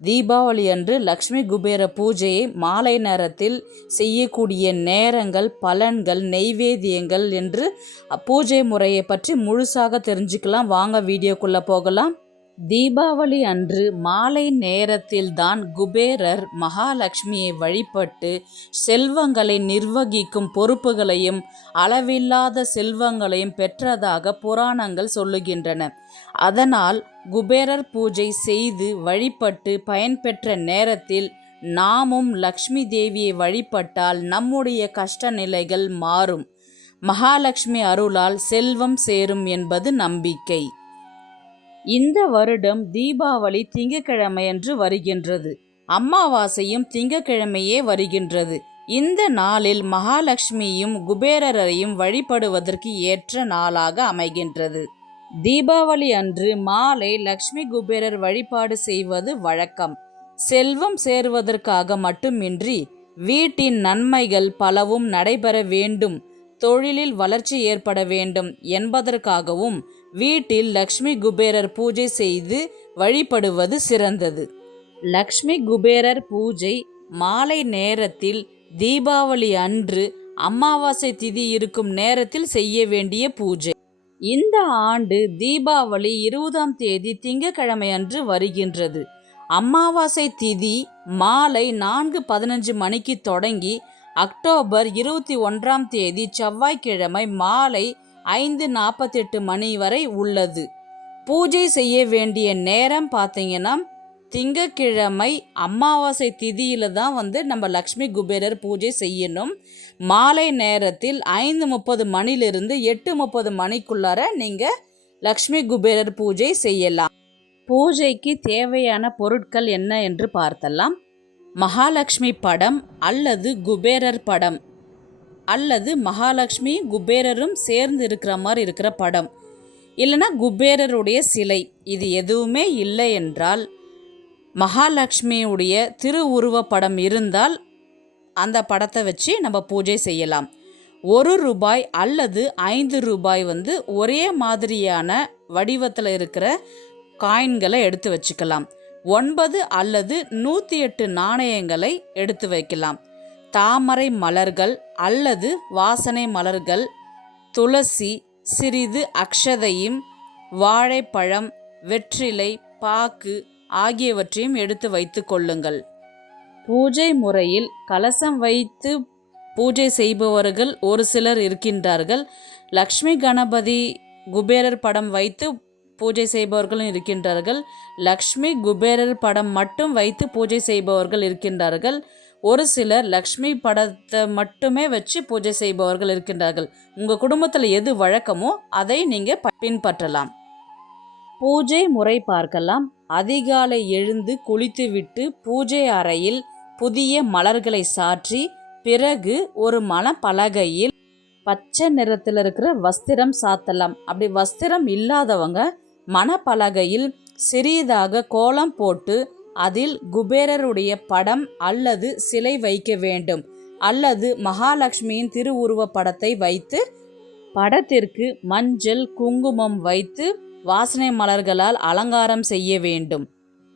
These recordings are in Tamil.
தீபாவளி அன்று லக்ஷ்மி குபேர பூஜையை மாலை நேரத்தில் செய்யக்கூடிய நேரங்கள் பலன்கள் நெய்வேத்தியங்கள் என்று பூஜை முறையை பற்றி முழுசாக தெரிஞ்சுக்கலாம். வாங்க வீடியோக்குள்ளே போகலாம். தீபாவளி அன்று மாலை நேரத்தில்தான் குபேரர் மகாலட்சுமியை வழிபட்டு செல்வங்களை நிர்வகிக்கும் பொறுப்புகளையும் அளவில்லாத செல்வங்களையும் பெற்றதாக புராணங்கள் சொல்லுகின்றன. அதனால் குபேரர் பூஜை செய்து வழிபட்டு பயன்பெற்ற நேரத்தில் நாமும் லக்ஷ்மி தேவியை வழிபட்டால் நம்முடைய கஷ்ட நிலைகள் மாறும். மகாலட்சுமி அருளால் செல்வம் சேரும் என்பது நம்பிக்கை. இந்த வருடம் தீபாவளி திங்கக்கிழமையன்று வருகின்றது. அமாவாசையும் திங்கக்கிழமையே வருகின்றது. இந்த நாளில் மகாலட்சுமியும் குபேரரையும் வழிபடுவதற்கு ஏற்ற நாளாக அமைகின்றது. தீபாவளி அன்று மாலை லக்ஷ்மி குபேரர் வழிபாடு செய்வது வழக்கம். செல்வம் சேருவதற்காக மட்டுமின்றி வீட்டின் நன்மைகள் பலவும் நடைபெற வேண்டும். தொழிலில் வளர்ச்சி ஏற்பட வேண்டும் என்பதற்காகவும் வீட்டில் லக்ஷ்மி குபேரர் பூஜை செய்து வழிபடுவது சிறந்தது. லக்ஷ்மி குபேரர் பூஜை மாலை நேரத்தில் தீபாவளி அன்று அமாவாசை திதி இருக்கும் நேரத்தில் செய்ய வேண்டிய பூஜை. இந்த ஆண்டு தீபாவளி இருபதாம் தேதி திங்கக்கிழமை அன்று வருகின்றது. அமாவாசை திதி மாலை நான்கு பதினஞ்சு மணிக்கு தொடங்கி அக்டோபர் இருபத்தி ஒன்றாம் தேதி செவ்வாய்க்கிழமை மாலை ஐந்து நாற்பத்தெட்டு மணி வரை உள்ளது. பூஜை செய்ய வேண்டிய நேரம் பார்த்தீங்கன்னா திங்கக்கிழமை அமாவாசை திதியில் தான் வந்து நம்ம லக்ஷ்மி குபேரர் பூஜை செய்யணும். மாலை நேரத்தில் ஐந்து முப்பது மணிலிருந்து எட்டு முப்பது மணிக்குள்ளார நீங்கள் லக்ஷ்மி குபேரர் பூஜை செய்யலாம். பூஜைக்கு தேவையான பொருட்கள் என்ன என்று பார்த்தலாம். மகாலட்சுமி படம் அல்லது குபேரர் படம். அல்லது மகாலட்சுமி குபேரரும் சேர்ந்து இருக்கிற மாதிரி இருக்கிற படம். இல்லைன்னா குபேரருடைய சிலை. இது எதுவுமே இல்லை என்றால் மகாலட்சுமியுடைய திருவுருவ படம் இருந்தால் அந்த படத்தை வச்சு நம்ம பூஜை செய்யலாம். ஒரு ரூபாய் அல்லது ஐந்து ரூபாய் வந்து ஒரே மாதிரியான வடிவத்தில் இருக்கிற காயின்களை எடுத்து வச்சுக்கலாம். ஒன்பது அல்லது நூற்றி எட்டு நாணயங்களை எடுத்து வைக்கலாம். தாமரை மலர்கள் அல்லது வாசனை மலர்கள் துளசி சிறிது அக்ஷதையும் வாழைப்பழம் வெற்றிலை பாக்கு ஆகியவற்றையும் எடுத்து வைத்து கொள்ளுங்கள். பூஜை முறையில் கலசம் வைத்து பூஜை செய்பவர்கள் ஒரு சிலர் இருக்கின்றார்கள். லக்ஷ்மி கணபதி குபேரர் படம் வைத்து பூஜை செய்பவர்களும் இருக்கின்றார்கள். லக்ஷ்மி குபேரர் படம் மட்டும் வைத்து பூஜை செய்பவர்கள் இருக்கின்றார்கள். ஒரு சிலர் லக்ஷ்மி படத்தை மட்டுமே வச்சு பூஜை செய்பவர்கள் இருக்கின்றார்கள். உங்கள் குடும்பத்தில் எது வழக்கமோ அதை நீங்கள் பின்பற்றலாம். பூஜை முறை பார்க்கலாம். அதிகாலை எழுந்து குளித்துவிட்டு பூஜை அறையில் புதிய மலர்களை சாற்றி பிறகு ஒரு மணப்பலகையில் பச்சை நிறத்தில் இருக்கிற வஸ்திரம் சாத்தலாம். அப்படி வஸ்திரம் இல்லாதவங்க மணப்பலகையில் சிறியதாக கோலம் போட்டு அதில் குபேரருடைய படம் அல்லது சிலை வைக்க வேண்டும். அல்லது மகாலட்சுமியின் திருவுருவ படத்தை வைத்து படத்திற்கு மஞ்சள் குங்குமம் வைத்து வாசனை மலர்களால் அலங்காரம் செய்ய வேண்டும்.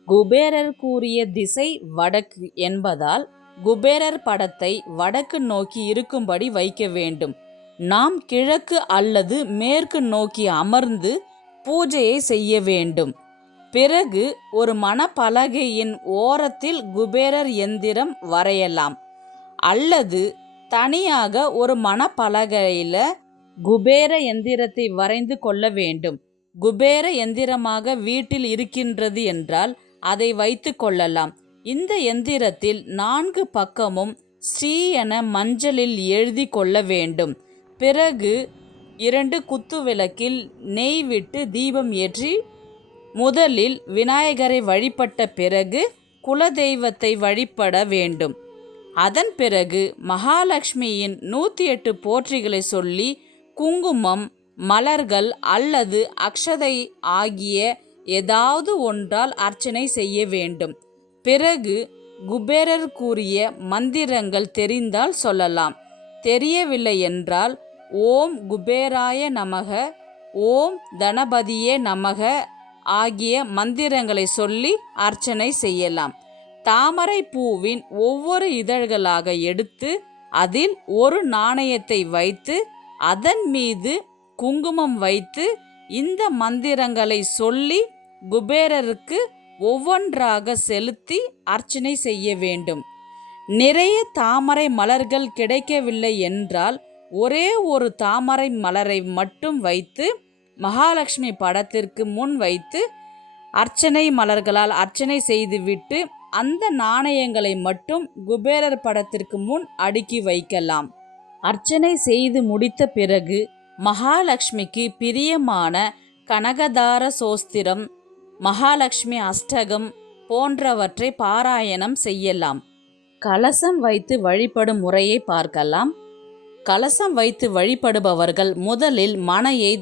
குபேரர் கூறிய திசை வடக்கு என்பதால் குபேரர் படத்தை வடக்கு நோக்கி இருக்கும்படி வைக்க வேண்டும். நாம் கிழக்கு அல்லது மேற்கு நோக்கி அமர்ந்து பூஜையை செய்ய வேண்டும். பிறகு ஒரு மணப்பலகையின் ஓரத்தில் குபேரர் எந்திரம் வரையலாம். அல்லது தனியாக ஒரு மணப்பலகையில் குபேர எந்திரத்தை வரைந்து கொள்ள வேண்டும். குபேர எந்திரமாக வீட்டில் இருக்கின்றது என்றால் அதை வைத்து கொள்ளலாம். இந்த எந்திரத்தில் நான்கு பக்கமும் ஸ்ரீ என மஞ்சளில் எழுதி கொள்ள வேண்டும். பிறகு இரண்டு குத்து விளக்கில் நெய் விட்டு தீபம் ஏற்றி முதலில் விநாயகரை வழிபட்ட பிறகு குலதெய்வத்தை வழிபட வேண்டும். அதன் பிறகு மகாலட்சுமியின் நூற்றி எட்டு போற்றிகளை சொல்லி குங்குமம் மலர்கள் அல்லது அக்ஷதை ஆகிய ஏதாவது ஒன்றால் அர்ச்சனை செய்ய வேண்டும். பிறகு குபேரர் கூறிய மந்திரங்கள் தெரிந்தால் சொல்லலாம். தெரியவில்லை என்றால் ஓம் குபேராய நமக ஓம் தனபதியே நமக ஆகிய மந்திரங்களை சொல்லி அர்ச்சனை செய்யலாம். தாமரை பூவின் ஒவ்வொரு இதழ்களாக எடுத்து அதில் ஒரு நாணயத்தை வைத்து அதன் மீது குங்குமம் வைத்து இந்த மந்திரங்களை சொல்லி குபேரருக்கு ஒவ்வொன்றாக செலுத்தி அர்ச்சனை செய்ய வேண்டும். நிறைய தாமரை மலர்கள் கிடைக்கவில்லை என்றால் ஒரே ஒரு தாமரை மலரை மட்டும் வைத்து மகாலட்சுமி படத்திற்கு முன் வைத்து அர்ச்சனை மலர்களால் அர்ச்சனை செய்துவிட்டு அந்த நாணயங்களை மட்டும் குபேரர் படத்திற்கு முன் அடுக்கி வைக்கலாம். அர்ச்சனை செய்து முடித்த பிறகு மகாலட்சுமிக்கு பிரியமான கனகதார சோஸ்திரம் மகாலட்சுமி அஷ்டகம் போன்றவற்றை பாராயணம் செய்யலாம். கலசம் வைத்து வழிபடும் முறையை பார்க்கலாம். கலசம் வைத்து வழிபடுபவர்கள் முதலில் மனையை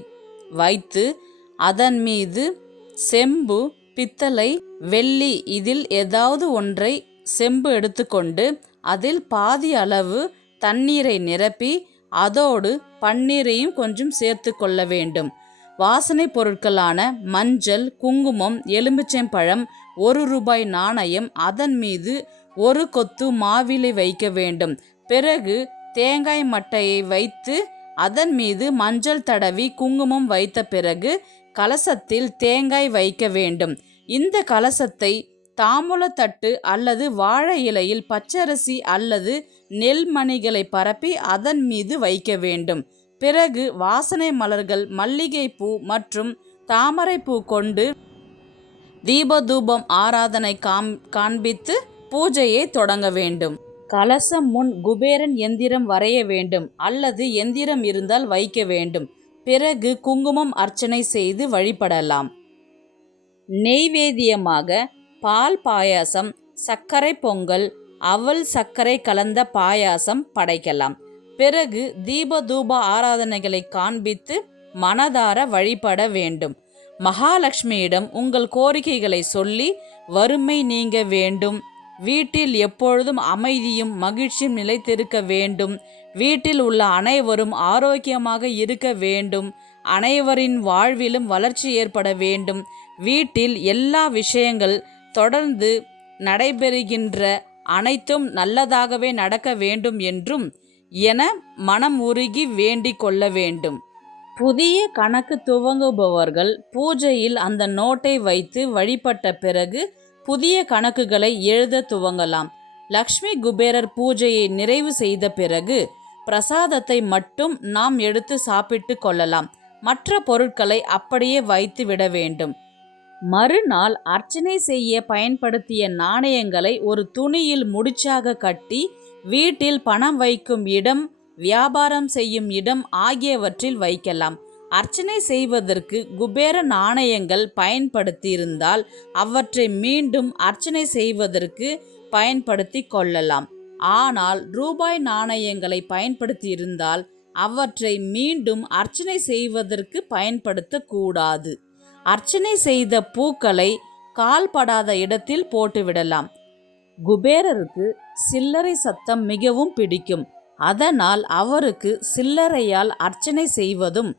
வைத்து அதன் மீது செம்பு பித்தளை வெள்ளி இதில் ஏதாவது ஒன்றை செம்பு எடுத்துக்கொண்டு அதில் பாதி அளவு தண்ணீரை நிரப்பி அதோடு பன்னீரையும் கொஞ்சம் சேர்த்து கொள்ள வேண்டும். வாசனை பொருட்களான மஞ்சள் குங்குமம் எலுமிச்சம்பழம் ஒரு ரூபாய் நாணயம் அதன் மீது ஒரு கொத்து மாவிலை வைக்க வேண்டும். பிறகு தேங்காய் மட்டையை வைத்து அதன் மீது மஞ்சள் தடவி குங்குமம் வைத்த பிறகு கலசத்தில் தேங்காய் வைக்க வேண்டும். இந்த கலசத்தை தாம்பூலத்தட்டு அல்லது வாழை இலையில் பச்சரிசி அல்லது நெல்மணிகளை பரப்பி அதன் மீது வைக்க வேண்டும். பிறகு வாசனை மலர்கள் மல்லிகைப்பூ மற்றும் தாமரைப்பூ கொண்டு தீபதூபம் ஆராதனை காம் காண்பித்து பூஜையை தொடங்க வேண்டும். கலசம் முன் குபேரன் எந்திரம் வரைய வேண்டும் அல்லது எந்திரம் இருந்தால் வைக்க வேண்டும். பிறகு குங்குமம் அர்ச்சனை செய்து வழிபடலாம். நெய்வேதியமாக பால் பாயாசம் சர்க்கரை பொங்கல் அவல் சர்க்கரை கலந்த பாயாசம் படைக்கலாம். பிறகு தீப தூப ஆராதனைகளை காண்பித்து மனதார வழிபட வேண்டும். மகாலட்சுமியிடம் உங்கள் கோரிக்கைகளை சொல்லி வறுமை நீங்க வேண்டும். வீட்டில் எப்பொழுதும் அமைதியும் மகிழ்ச்சியும் நிலைத்திருக்க வேண்டும். வீட்டில் உள்ள அனைவரும் ஆரோக்கியமாக இருக்க வேண்டும். அனைவரின் வாழ்விலும் வளர்ச்சி ஏற்பட வேண்டும். வீட்டில் எல்லா விஷயங்கள் தொடர்ந்து நடைபெறுகின்ற அனைத்தும் நல்லதாகவே நடக்க வேண்டும் என்றும் என மனம் உருகி வேண்டிக் கொள்ள வேண்டும். புதிய கணக்கு துவங்குபவர்கள் பூஜையில் அந்த நோட்டை வைத்து வழிபட்ட பிறகு புதிய கணக்குகளை எழுத துவங்கலாம். லக்ஷ்மி குபேரர் பூஜையை நிறைவு செய்த பிறகு பிரசாதத்தை மட்டும் நாம் எடுத்து சாப்பிட்டு கொள்ளலாம். மற்ற பொருட்களை அப்படியே வைத்து விட வேண்டும். மறுநாள் அர்ச்சனை செய்ய பயன்படுத்திய நாணயங்களை ஒரு துணியில் முடிச்சாக கட்டி வீட்டில் பணம் வைக்கும் இடம் வியாபாரம் செய்யும் இடம் ஆகியவற்றில் வைக்கலாம். அர்ச்சனை செய்வதற்கு குபேர நாணயங்கள் பயன்படுத்தியிருந்தால் அவற்றை மீண்டும் அர்ச்சனை செய்வதற்கு பயன்படுத்தி கொள்ளலாம். ஆனால் ரூபாய் நாணயங்களை பயன்படுத்தியிருந்தால் அவற்றை மீண்டும் அர்ச்சனை செய்வதற்கு பயன்படுத்தக்கூடாது அர்ச்சனை செய்த பூக்களை கால்படாத இடத்தில் போட்டுவிடலாம். குபேரருக்கு சில்லறை சத்தம் மிகவும் பிடிக்கும். அதனால் அவருக்கு சில்லறையால் அர்ச்சனை செய்வதும்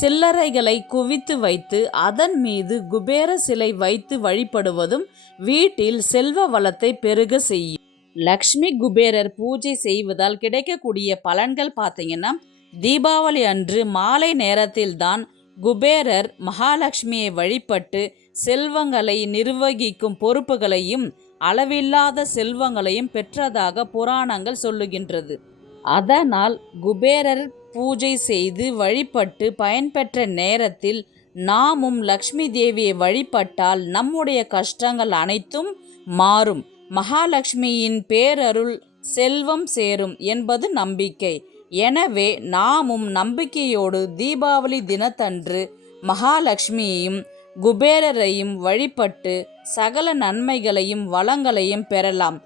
சில்லறைகளை குவித்து வைத்து அதன் மீது குபேர சிலை வைத்து வழிபடுவதும் வீட்டில் செல்வ வளத்தை பெருக செய்யும். லக்ஷ்மி குபேரர் பூஜை செய்வதால் கிடைக்கக்கூடிய பலன்கள் பார்த்தீங்கன்னா தீபாவளி அன்று மாலை நேரத்தில்தான் குபேரர் மகாலட்சுமியை வழிபட்டு செல்வங்களை நிர்வகிக்கும் பொறுப்புகளையும் அளவில்லாத செல்வங்களையும் பெற்றதாக புராணங்கள் சொல்லுகின்றது. அதனால் குபேரர் பூஜை செய்து வழிபட்டு பயன்பெற்ற நேரத்தில் நாமும் லக்ஷ்மி தேவியை வழிபட்டால் நம்முடைய கஷ்டங்கள் அனைத்தும் மாறும். மகாலட்சுமியின் பேரருள் செல்வம் சேரும் என்பது நம்பிக்கை. எனவே நாமும் நம்பிக்கையோடு தீபாவளி தினத்தன்று மகாலட்சுமியையும் குபேரரையும் வழிபட்டு சகல நன்மைகளையும் வளங்களையும் பெறலாம்.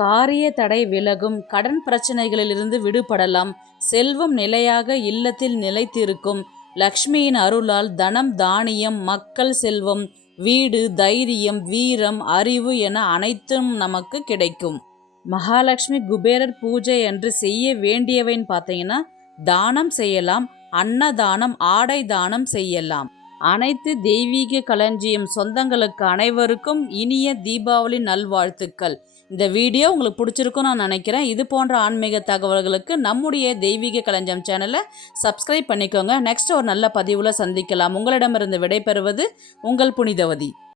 காரிய தடை விலகும் கடன் பிரச்சனைகளிலிருந்து விடுபடலாம். செல்வம் நிலையாக இல்லத்தில் நிலைத்திருக்கும். லக்ஷ்மியின் அருளால் தனம் தானியம் மக்கள் செல்வம் வீடு தைரியம் வீரம் அறிவு என அனைத்தும் நமக்கு கிடைக்கும். மகாலட்சுமி குபேரர் பூஜை அன்று செய்ய வேண்டியவைன்னு பார்த்தீங்கன்னா தானம் செய்யலாம் அன்னதானம் ஆடை தானம் செய்யலாம். அனைத்து தெய்வீக களஞ்சியம் சொந்தங்களுக்கு அனைவருக்கும் இனிய தீபாவளி நல்வாழ்த்துக்கள். இந்த வீடியோ உங்களுக்கு பிடிச்சிருக்குன்னு நான் நினைக்கிறேன். இது போன்ற ஆன்மீக தகவல்களுக்கு நம்முடைய தெய்வீக களஞ்சம் சேனலை சப்ஸ்கிரைப் பண்ணிக்கோங்க. நெக்ஸ்ட் ஒரு நல்ல பதிவில் சந்திக்கலாம். உங்களிடமிருந்து விடைபெறுவது உங்கள் புனிதவதி.